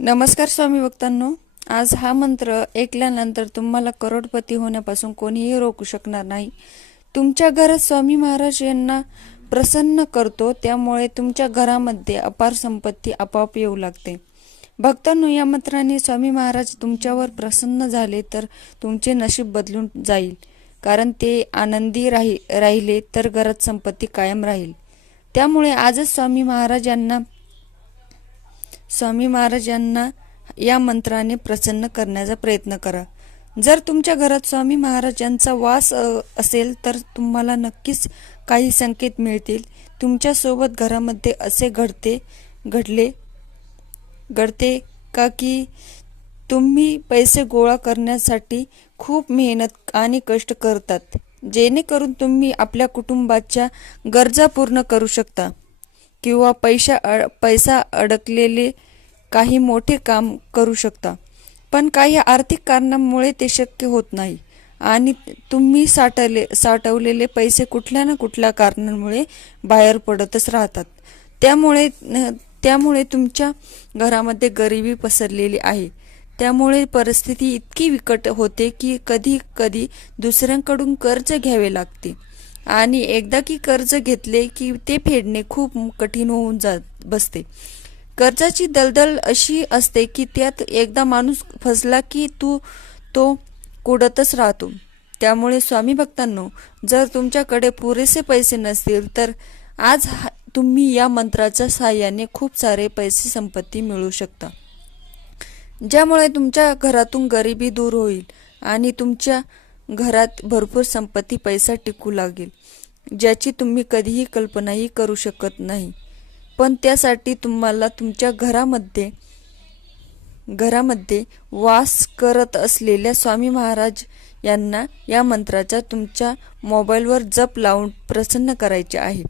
नमस्कार स्वामी भक्तांनो. आज हा मंत्र ऐकल्यानंतर तुम्हाला करोडपती होण्यापासून कोणीही रोखू शकणार नाही. तुमच्या घरात स्वामी महाराज यांना प्रसन्न करतो त्यामुळे तुमच्या घरामध्ये अपार संपत्ती आपोआप येऊ लागते. भक्तांनो या मंत्राने स्वामी महाराज तुमच्यावर प्रसन्न झाले तर तुमचे नशीब बदलून जाईल. कारण ते आनंदी राही राहिले तर घरात संपत्ती कायम राहील. त्यामुळे आजच स्वामी महाराज यांना स्वामी महाराजांना या मंत्राने प्रसन्न करण्याचा प्रयत्न करा. जर तुमच्या घरात स्वामी महाराजांचा वास असेल तर तुम्हाला नक्कीच काही संकेत मिळतील. तुमच्यासोबत घरामध्ये असे घडते घडले घडते का की तुम्ही पैसे गोळा करण्यासाठी खूप मेहनत आणि कष्ट करतात जेणेकरून तुम्ही आपल्या कुटुंबाच्या गरजा पूर्ण करू शकता. किंवा पैसा अड पैसा अडकलेले काही मोठे काम करू शकता. पण काही आर्थिक कारणामुळे ते शक्य होत नाही. आणि तुम्ही साठवले साठवलेले पैसे कुठल्या ना कुठल्या कारणांमुळे बाहेर पडतच राहतात. त्यामुळे त्यामुळे तुमच्या घरामध्ये गरिबी पसरलेली आहे. त्यामुळे परिस्थिती इतकी विकट होते की कधी कधी दुसऱ्यांकडून कर्ज घ्यावे लागते. आणि एकदा की कर्ज घेतले की ते फेडणे खूप कठीण होऊन जात बसते. कर्जाची दलदल अशी असते की त्यात एकदा माणूस फसला की तू तो कुडतच राहतो. त्यामुळे स्वामी भक्तांनो जर तुमच्याकडे पुरेसे पैसे नसतील तर आज हा- तुम्ही या मंत्राच्या सहाय्याने खूप सारे पैसे संपत्ती मिळवू शकता. ज्यामुळे तुमच्या घरातून गरिबी दूर होईल आणि तुमच्या घरात भरपूर संपत्ती पैसा टिकू लागेल ज्याची तुम्ही कधीही कल्पनाही करू शकत नाही. पण त्यासाठी तुम्हाला तुमच्या घरामध्ये घरामध्ये वास करत असलेल्या स्वामी महाराज यांना या मंत्राचा तुमच्या मोबाईलवर जप लावून प्रसन्न करायचे आहे.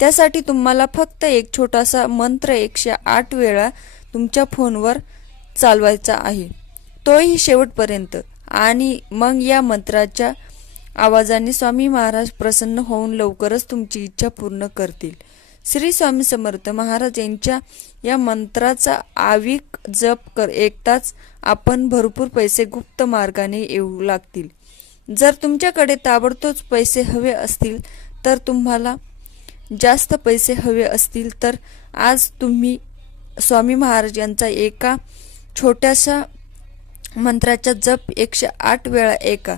त्यासाठी तुम्हाला फक्त एक छोटासा मंत्र एकशे आठ वेळा तुमच्या फोनवर चालवायचा आहे. तोही शेवटपर्यंत. आणि मग या मंत्राच्या आवाजाने स्वामी महाराज प्रसन्न होऊन लवकरच तुमची इच्छा पूर्ण करतील. श्री स्वामी समर्थ महाराज यांच्या या मंत्राचा आविक जप कर एकताच आपण भरपूर पैसे गुप्त मार्गाने येऊ लागतील. जर तुमच्याकडे ताबडतोब पैसे हवे असतील तर तुम्हाला जास्त पैसे हवे असतील तर आज तुम्ही स्वामी महाराज यांचा एका छोट्याशा मंत्राचा जप एकशे आठ वेळा ऐका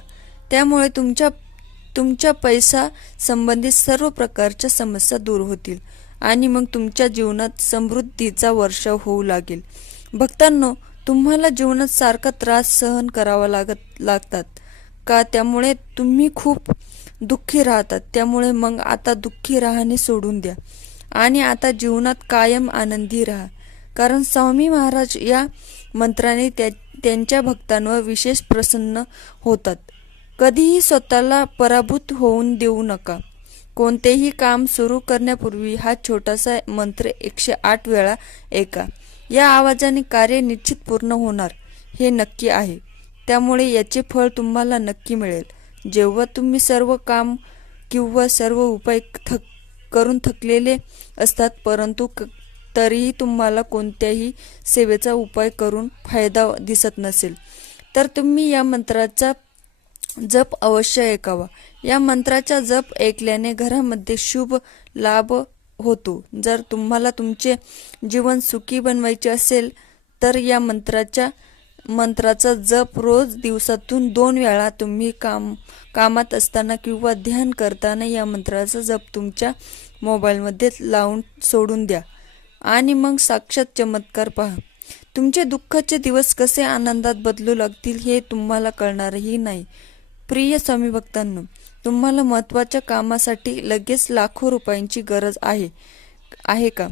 त्यामुळे तुमच्या तुमच्या पैसा संबंधित सर्व प्रकारच्या समस्या दूर होतील आणि मग तुमच्या जीवनात समृद्धीचा वर्षाव होऊ लागेल. भक्तांनो तुम्हाला जीवनात सारखा त्रास सहन करावा लागत लागतात का? त्यामुळे तुम्ही खूप दुःखी राहतात. त्यामुळे मग आता दुःखी राहणे सोडून द्या आणि आता जीवनात कायम आनंदी राहा. कारण स्वामी महाराज या मंत्राने त्या त्यांच्या भक्तांवर विशेष प्रसन्न होतात. कधीही स्वतःला पराभूत होऊन देऊ नका. कोणतेही काम सुरू करण्यापूर्वी हा छोटासा मंत्र एकशे आठ वेळा ऐका. या आवाजाने कार्य निश्चित पूर्ण होणार हे नक्की आहे. त्यामुळे याचे फळ तुम्हाला नक्की मिळेल. जेव्हा तुम्ही सर्व काम किंवा सर्व उपाय थक करून थकलेले असतात परंतु क- तरीही तुम्हाला कोणत्याही सेवेचा उपाय करून फायदा दिसत नसेल. तर तुम्ही या मंत्राचा जप अवश्य ऐकावा. या मंत्राचा जप ऐकल्याने घरामध्ये शुभ लाभ होतो. जर तुम्हाला तुमचे जीवन सुखी बनवायचे असेल तर या मंत्राच्या मंत्राचा जप रोज दिवसातून दोन वेळा तुम्ही काम कामात असताना किंवा ध्यान करताना या मंत्राचा जप तुमच्या मोबाईलमध्ये लावून सोडून द्या. आणि मग साक्षात चमत्कार पहा. तुमचे दुःखाचे दिवस कसे आनंदात बदलू लागतील हे तुम्हाला कळणारही नाही. प्रिय स्वामी भक्तांनो तुम्हाला महत्त्वाच्या कामासाठी लगेच लाखो रुपयांची गरज आहे आहे का?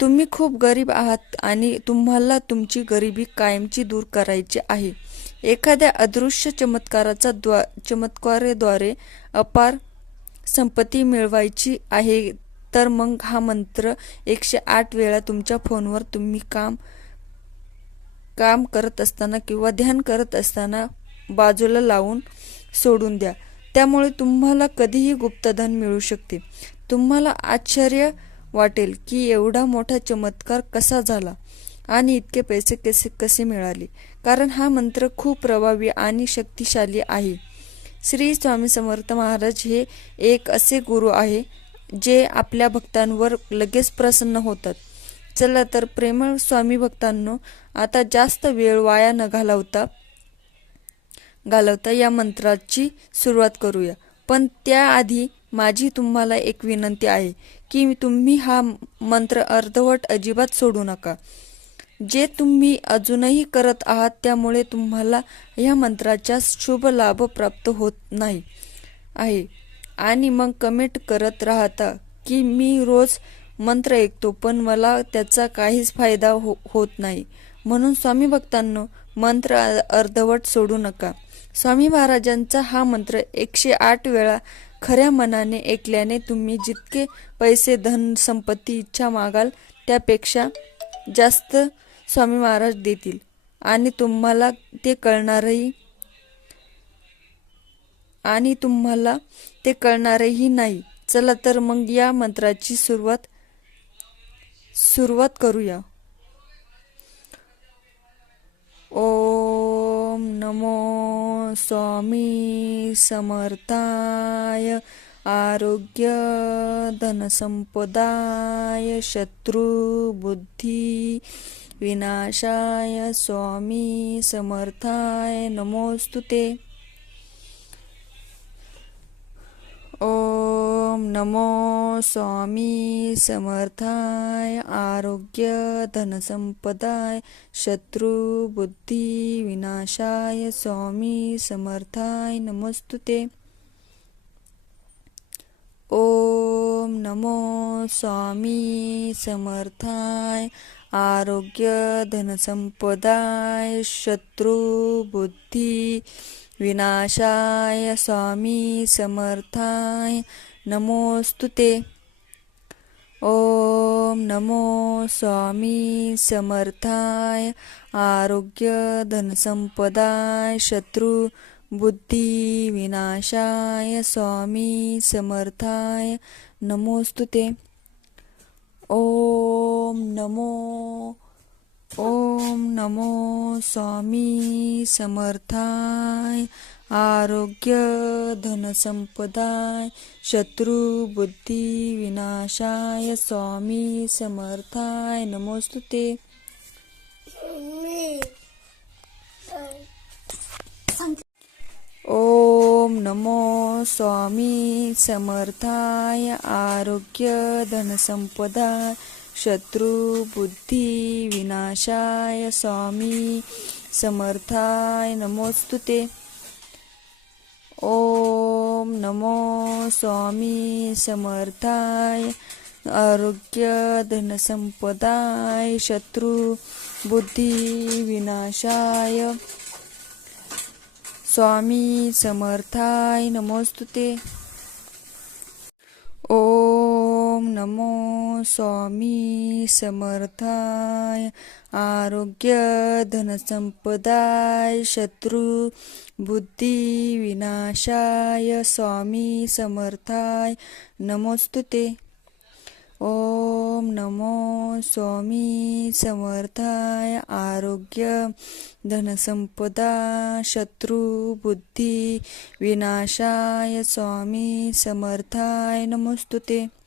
तुम्ही खूप गरीब आहात आणि तुम्हाला तुमची गरिबी कायमची दूर करायची आहे. एखाद्या अदृश्य चमत्काराचा द्वा चमत्काराद्वारे अपार संपत्ती मिळवायची आहे तर मग हा मंत्र एकशे आठ वेळा तुमच्या फोनवर तुम्ही काम काम करत असताना किंवा ध्यान करत असताना बाजूला लावून सोडून द्या. त्यामुळे तुम्हाला कधीही गुप्तधन मिळू शकते. तुम्हाला आश्चर्य वाटेल की एवढा मोठा चमत्कार कसा झाला आणि इतके पैसे कसे कसे मिळाले. कारण हा मंत्र खूप प्रभावी आणि शक्तिशाली आहे. श्री स्वामी समर्थ महाराज हे एक असे गुरु आहे. जे आपल्या भक्तांवर लगेच प्रसन्न होतात. चला तर प्रेमळ स्वामी भक्तांनो आता जास्त वेळ वाया न घालवता घालवता या मंत्राची सुरुवात करूया. पण त्याआधी माझी तुम्हाला एक विनंती आहे की तुम्ही हा मंत्र अर्धवट अजिबात सोडू नका. जे तुम्ही अजूनही करत आहात त्यामुळे तुम्हाला या मंत्राचा शुभ लाभ प्राप्त होत नाही. आहे. आणि मग कमेंट करत राहता की मी रोज मंत्र ऐकतो पण मला त्याचा काहीच फायदा हो होत नाही. म्हणून स्वामी भक्तांनो मंत्र अर्धवट सोडू नका. स्वामी महाराजांचा हा मंत्र एकशे आठ वेळा खऱ्या मनाने ऐकल्याने तुम्ही जितके पैसे धन संपत्ती इच्छा मागाल त्यापेक्षा जास्त स्वामी महाराज देतील. आणि तुम्हाला ते कळणारही आणि तुम्हाला ते कळणारही नाही. चला तर मग या मंत्राची सुरुवात सुरुवात करूया. ओम नमो स्वामी समर्थाय. आरोग्य धनसंपदाय. शत्रू बुद्धी विनाशाय. स्वामी समर्थाय. नमोस्तुते ओम नमो स्वामी समर्थाय आरोग्य धनसंपदाय शत्रू बुद्धी विनाशाय स्वामी समर्थाय नमस्तुते. ओम नमो स्वामी समर्थाय आरोग्य धनसंपदाय शत्रू बुद्धी विनाशाय स्वामी समर्थाय. नमोस्तुते ओम नमो स्वामी समर्थाय. आरोग्य धनसंपदाय शत्रू बुद्धी विनाशाय स्वामी समर्थाय. नमोस्तुते ओम नमो ओम नमो स्वामी समर्थाय. आरोग्य धनसंपदाय. शत्रू बुद्धी विनाशाय स्वामी समर्थाय. नमोस्तुते ओम नमो स्वामी समर्थाय. आरोग्य धनसंपदाय. शत्रू बुद्धी विनाशाय स्वामी समर्थाय नमोस्तुते ओम नमो स्वामी समर्थाय आरोग्य धनसंपदाय शत्रू बुद्धी विनाशाय स्वामी समर्थाय नमोस्तुते ते। नमो स्वामी समर्थाय. आरोग्य धनसंपदाय शत्रू बुद्धी विनाशाय स्वामी समर्थाय. नमोस्तु ते. ओम नमो स्वामी समर्थाय. आरोग्य धनसंपदा शत्रु बुद्धी विनाशाय स्वामी समर्थाय. नमोस्तुते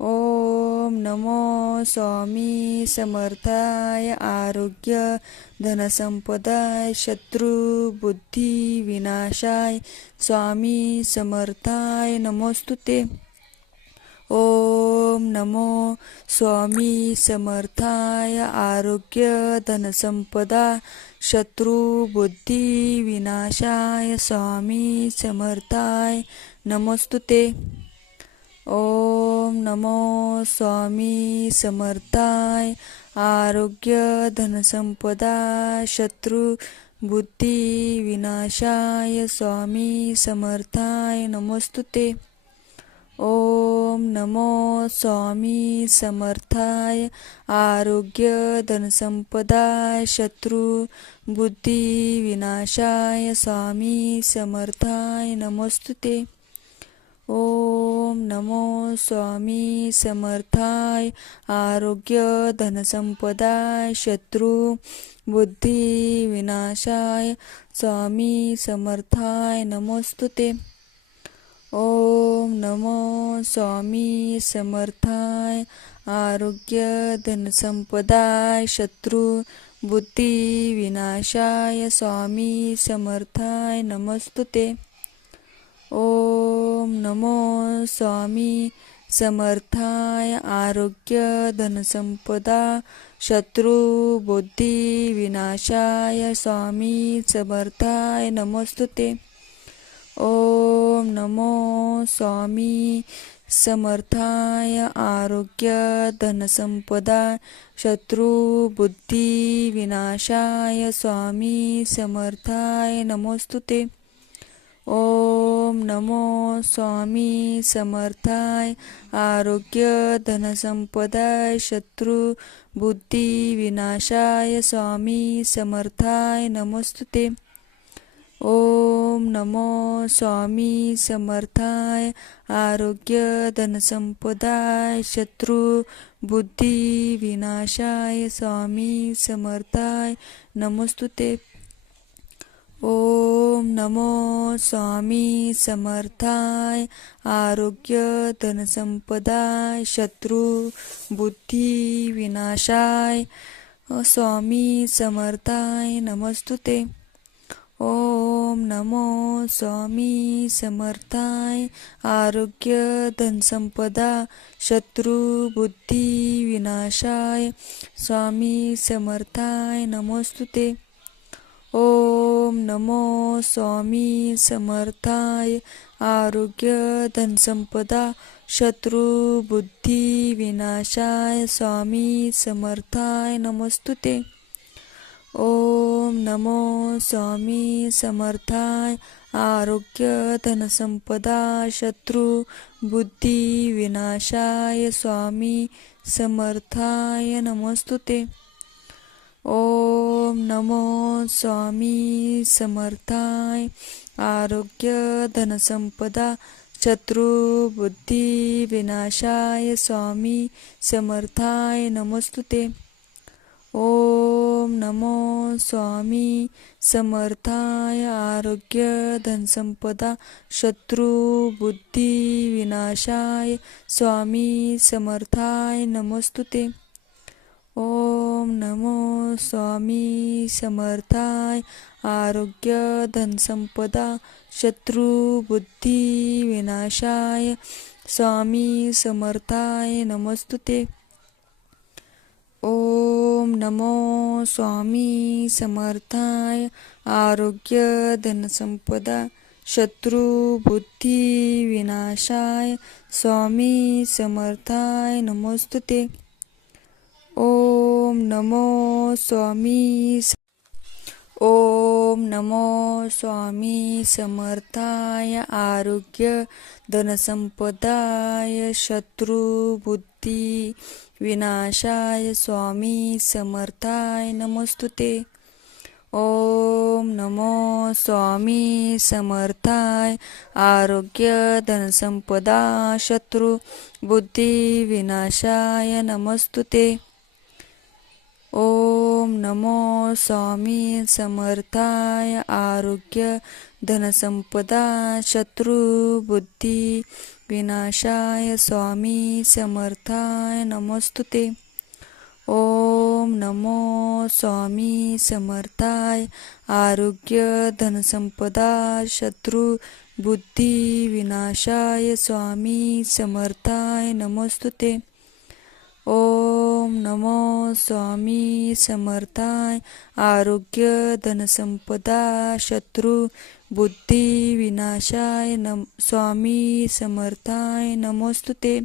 ओम नमो स्वामी समर्थाय आरोग्य धनसंपदाय शत्रू बुद्धी विनाशाय स्वामी समर्थाय नमोस्तुते ओम नमो स्वामी समर्थाय आरोग्य धनसंपदा शत्रू बुद्धी विनाशाय स्वामी समर्थाय नमोस्तुते ओम नमो स्वामी समर्थाय आरोग्य धनसंपदा शत्रू बुद्धी विनाशाय स्वामी समर्थाय नमोस्तुते ओम नमो स्वामी समर्थाय आरोग्य धनसंपदा शत्रू बुद्धी विनाशाय स्वामी समर्थाय नमोस्तुते ओम नमो स्वामी समर्थाय आरोग्य धनसंपदाय शत्रू बुद्धी विनाशाय स्वामी समर्थाय नमोस्तुते. ओम नमो स्वामी समर्थाय आरोग्य धनसंपदाय शत्रू बुद्धी विनाशाय स्वामी समर्थाय नमस्तुते. ओम नमो स्वामी समर्थाय आरोग्य धनसंपदा शत्रु बुद्धी विनाशाय स्वामी समर्थाय नमस्तुते. ओम नमो स्वामी समर्थाय आरोग्य धनसंपदा शत्रू बुद्धी विनाशाय स्वामी समर्थाय नमोस्तुते. ओम नमो स्वामी समर्थाय आरोग्य धनसंपदाय शत्रू बुद्धी विनाशाय स्वामी समर्थाय नमोस्तुते. ओम नमो स्वामी समर्थाय आरोग्य धनसंपदाय शत्रू बुद्धी विनाशाय स्वामी समर्थाय नमोस्तुते. ओम नमो स्वामी समर्थाय आरोग्य धनसंपदाय शत्रू बुद्धी विनाशाय स्वामी समर्थाय नमस्तुते. ओम नमो स्वामी समर्थाय आरोग्य धनसंपदा शत्रू बुद्धी विनाशाय स्वामी समर्थाय नमोस्तुते. ओम नमो स्वामी समर्थाय. आरोग्य धनसंपदा शत्रू बुद्धी विनाशाय स्वामी समर्थाय. नमस्तुते. ओम नमो स्वामी समर्थाय. आरोग्य धनसंपदा शत्रू बुद्धी विनाशाय स्वामी समर्थाय. नमस्तुते. ओम नमो स्वामी समर्थाय. आरोग्य धनसंपदा शत्रू बुद्धी विनाशाय स्वामी समर्थाय. नमस्तुते. ओम नमो स्वामी समर्थाय. आरोग्य धनसंपदा शत्रू बुद्धी विनाशाय स्वामी समर्थाय. नमस्तुते. ओम नमो स्वामी समर्थाय आरोग्य धनसंपदा शत्रू बुद्धी विनाशाय स्वामी समर्थाय नमस्तुते। ओम नमो स्वामी समर्थाय आरोग्य धनसंपदा शत्रू बुद्धी विनाशाय स्वामी समर्थाय नमोस्तुते। ओम नमो स्वामी ओम नमो स्वामी समर्थाय आरोग्य धनसंपदाय शत्रुबुद्धी विनाशाय स्वामी समर्थाय नमस्तुते। ओम नमो स्वामी समर्थाय आरोग्य धनसंपदा शत्रु बुद्धी विनाशाय नमस्तुते। ओम नमो स्वामी समर्थाय आरोग्य धनसंपदा शत्रू बुद्धी विनाशाय स्वामी समर्थाय नमोस्तुते. ओम नमो स्वामी समर्थाय आरोग्य धनसंपदा शत्रू बुद्धी विनाशाय स्वामी समर्थाय नमोस्तुते. ओम नमो स्वामी समर्थाय. आरोग्य धनसंपदा शत्रू बुद्धी विनाशाय नम स्वामी समर्थाय. नमोस्तुते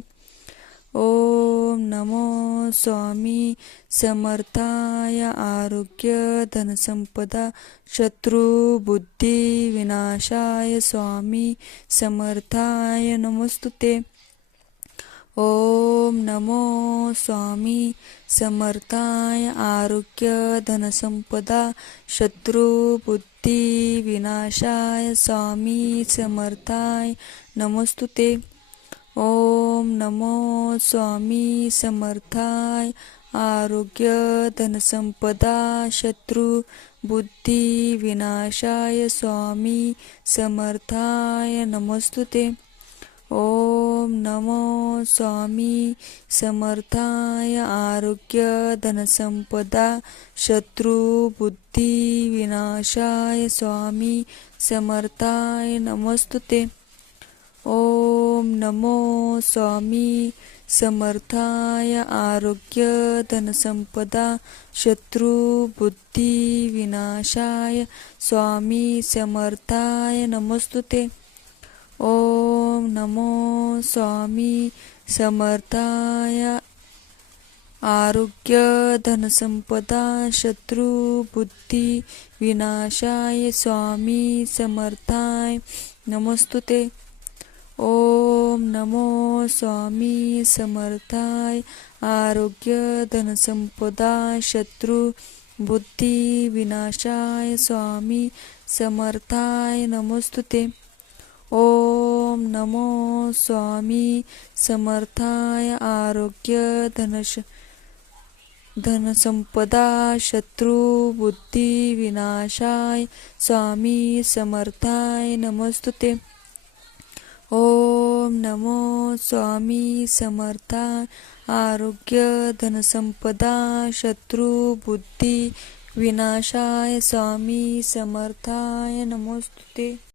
ओम नमो स्वामी समर्थाय. आरोग्य धनसंपदा शत्रू बुद्धी विनाशाय स्वामी समर्थाय. नमोस्तुते ओम नमो स्वामी समर्थाय आरोग्य धनसंपदा शत्रू बुद्धी विनाशाय स्वामी समर्थाय नमस्तु ते ओम नमो स्वामी समर्थाय आरोग्य धनसंपदा शत्रू बुद्धी विनाशाय स्वामी समर्थाय नमस्तु ते ओम नमो स्वामी समर्थाय आरोग्य धनसंपदा शत्रू बुद्धी विनाशाय स्वामी समर्थाय नमस्तुते. ओम नमो स्वामी समर्थाय आरोग्य धनसंपदा शत्रू बुद्धी विनाशाय स्वामी समर्थाय नमस्तुते. ओम नमो स्वामी समर्थाय। आरोग्य धनसंपदा शत्रू बुद्धी विनाशाय स्वामी समर्थाय। नमस्तुते। ओम नमो स्वामी समर्थाय। आरोग्य धनसंपदा शत्रू बुद्धी विनाशाय स्वामी समर्थाय। नमस्तुते। ओम नमो स्वामी समर्थाय आरोग्य धनश धनसंपदा शत्रू विनाशाय स्वामी समर्थाय नमस्तुते. ओम नमो स्वामी समर्थाय आरोग्य धनसंपदा शत्रू विनाशाय स्वामी समर्थाय नमोस्तुते.